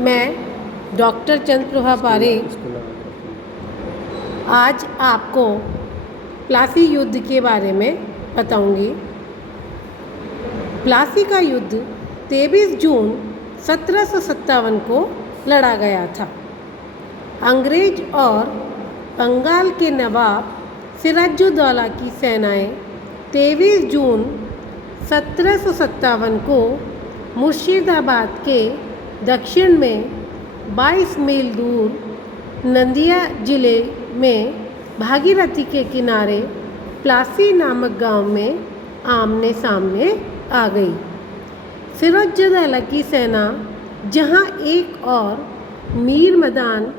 मैं डॉक्टर चंद्रप्रभा पारेख आज आपको प्लासी युद्ध के बारे में बताऊंगी। प्लासी का युद्ध 23 जून 1757 को लड़ा गया था। अंग्रेज और बंगाल के नवाब सिराजुद्दौला की सेनाएं 23 जून 1757 को मुर्शिदाबाद के दक्षिण में 22 मील दूर नदिया जिले में भागीरथी के किनारे प्लासी नामक गांव में आमने सामने आ गई। सिराजुद्दौला की सेना जहां एक और मीर मदान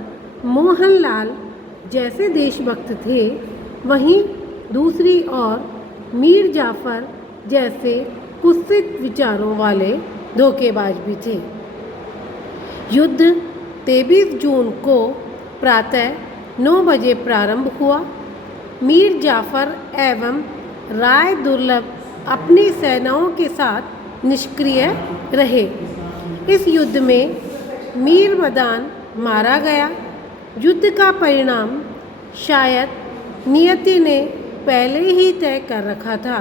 मोहनलाल जैसे देशभक्त थे, वहीं दूसरी ओर मीर जाफ़र जैसे कुत्सित विचारों वाले धोखेबाज भी थे। युद्ध 23 जून को प्रातः 9 बजे प्रारंभ हुआ। मीर जाफ़र एवं राय दुर्लभ अपनी सेनाओं के साथ निष्क्रिय रहे। इस युद्ध में मीर मदान मारा गया। युद्ध का परिणाम शायद नियति ने पहले ही तय कर रखा था।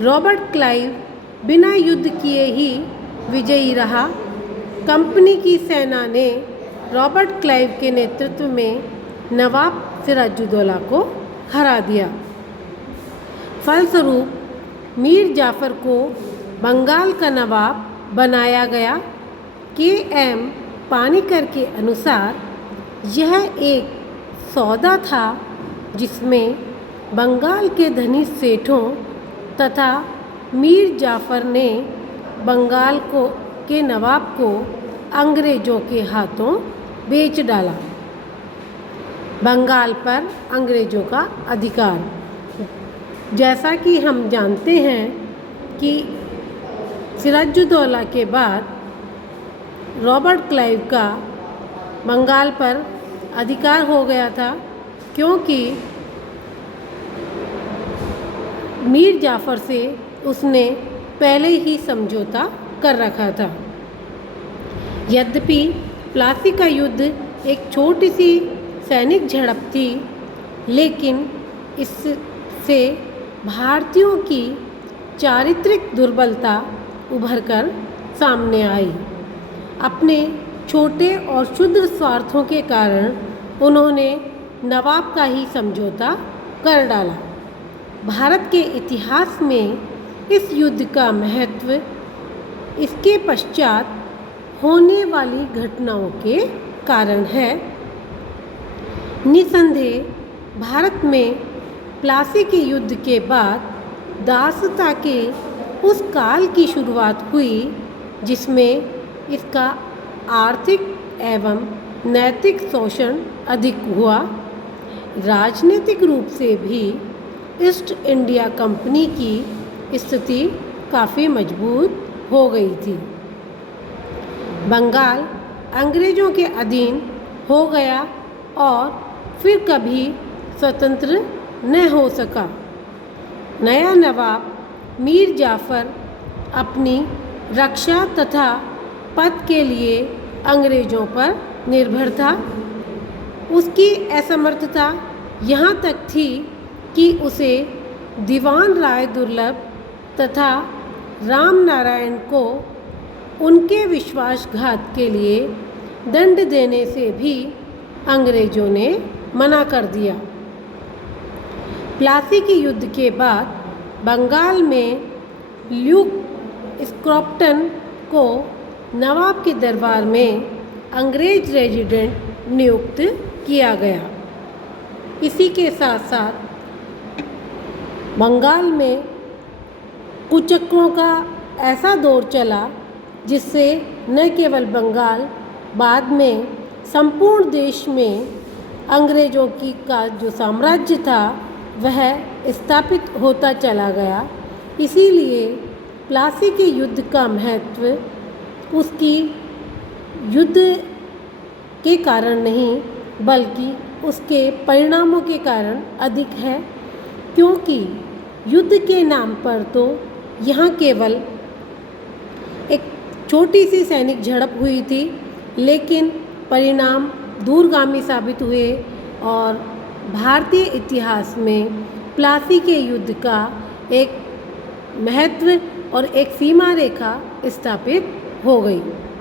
रॉबर्ट क्लाइव बिना युद्ध किए ही विजयी रहा। कंपनी की सेना ने रॉबर्ट क्लाइव के नेतृत्व में नवाब सिराजुद्दौला को हरा दिया। फलस्वरूप मीर जाफ़र को बंगाल का नवाब बनाया गया। के.एम. पानीकर के अनुसार यह एक सौदा था जिसमें बंगाल के धनी सेठों तथा मीर जाफ़र ने बंगाल के नवाब को अंग्रेज़ों के हाथों बेच डाला। बंगाल पर अंग्रेज़ों का अधिकार, जैसा कि हम जानते हैं कि सिराजुद्दौला के बाद रॉबर्ट क्लाइव का बंगाल पर अधिकार हो गया था, क्योंकि मीर जाफ़र से उसने पहले ही समझौता कर रखा था। यद्यपि प्लासी का युद्ध एक छोटी सी सैनिक झड़प थी, लेकिन इससे भारतीयों की चारित्रिक दुर्बलता उभरकर सामने आई। अपने छोटे और क्षुद्र स्वार्थों के कारण उन्होंने नवाब का ही समझौता कर डाला। भारत के इतिहास में इस युद्ध का महत्व इसके पश्चात होने वाली घटनाओं के कारण है। निसंदेह भारत में प्लासी के युद्ध के बाद दासता के उस काल की शुरुआत हुई जिसमें इसका आर्थिक एवं नैतिक शोषण अधिक हुआ। राजनीतिक रूप से भी ईस्ट इंडिया कंपनी की स्थिति काफ़ी मजबूत हो गई थी। बंगाल अंग्रेज़ों के अधीन हो गया और फिर कभी स्वतंत्र न हो सका। नया नवाब मीर जाफ़र अपनी रक्षा तथा पद के लिए अंग्रेज़ों पर निर्भर था। उसकी असमर्थता यहाँ तक थी कि उसे दीवान राय दुर्लभ तथा राम नारायण को उनके विश्वासघात के लिए दंड देने से भी अंग्रेज़ों ने मना कर दिया। प्लासी के युद्ध के बाद बंगाल में ल्यूक स्क्रॉप्टन को नवाब के दरबार में अंग्रेज रेजिडेंट नियुक्त किया गया। इसी के साथ साथ बंगाल में कुचक्रों का ऐसा दौर चला जिससे न केवल बंगाल, बाद में संपूर्ण देश में अंग्रेज़ों का जो साम्राज्य था वह स्थापित होता चला गया। इसीलिए प्लासी के युद्ध का महत्व उसकी युद्ध के कारण नहीं बल्कि उसके परिणामों के कारण अधिक है, क्योंकि युद्ध के नाम पर तो यहाँ केवल एक छोटी सी सैनिक झड़प हुई थी, लेकिन परिणाम दूरगामी साबित हुए और भारतीय इतिहास में प्लासी के युद्ध का एक महत्व और एक सीमा रेखा स्थापित हो गई।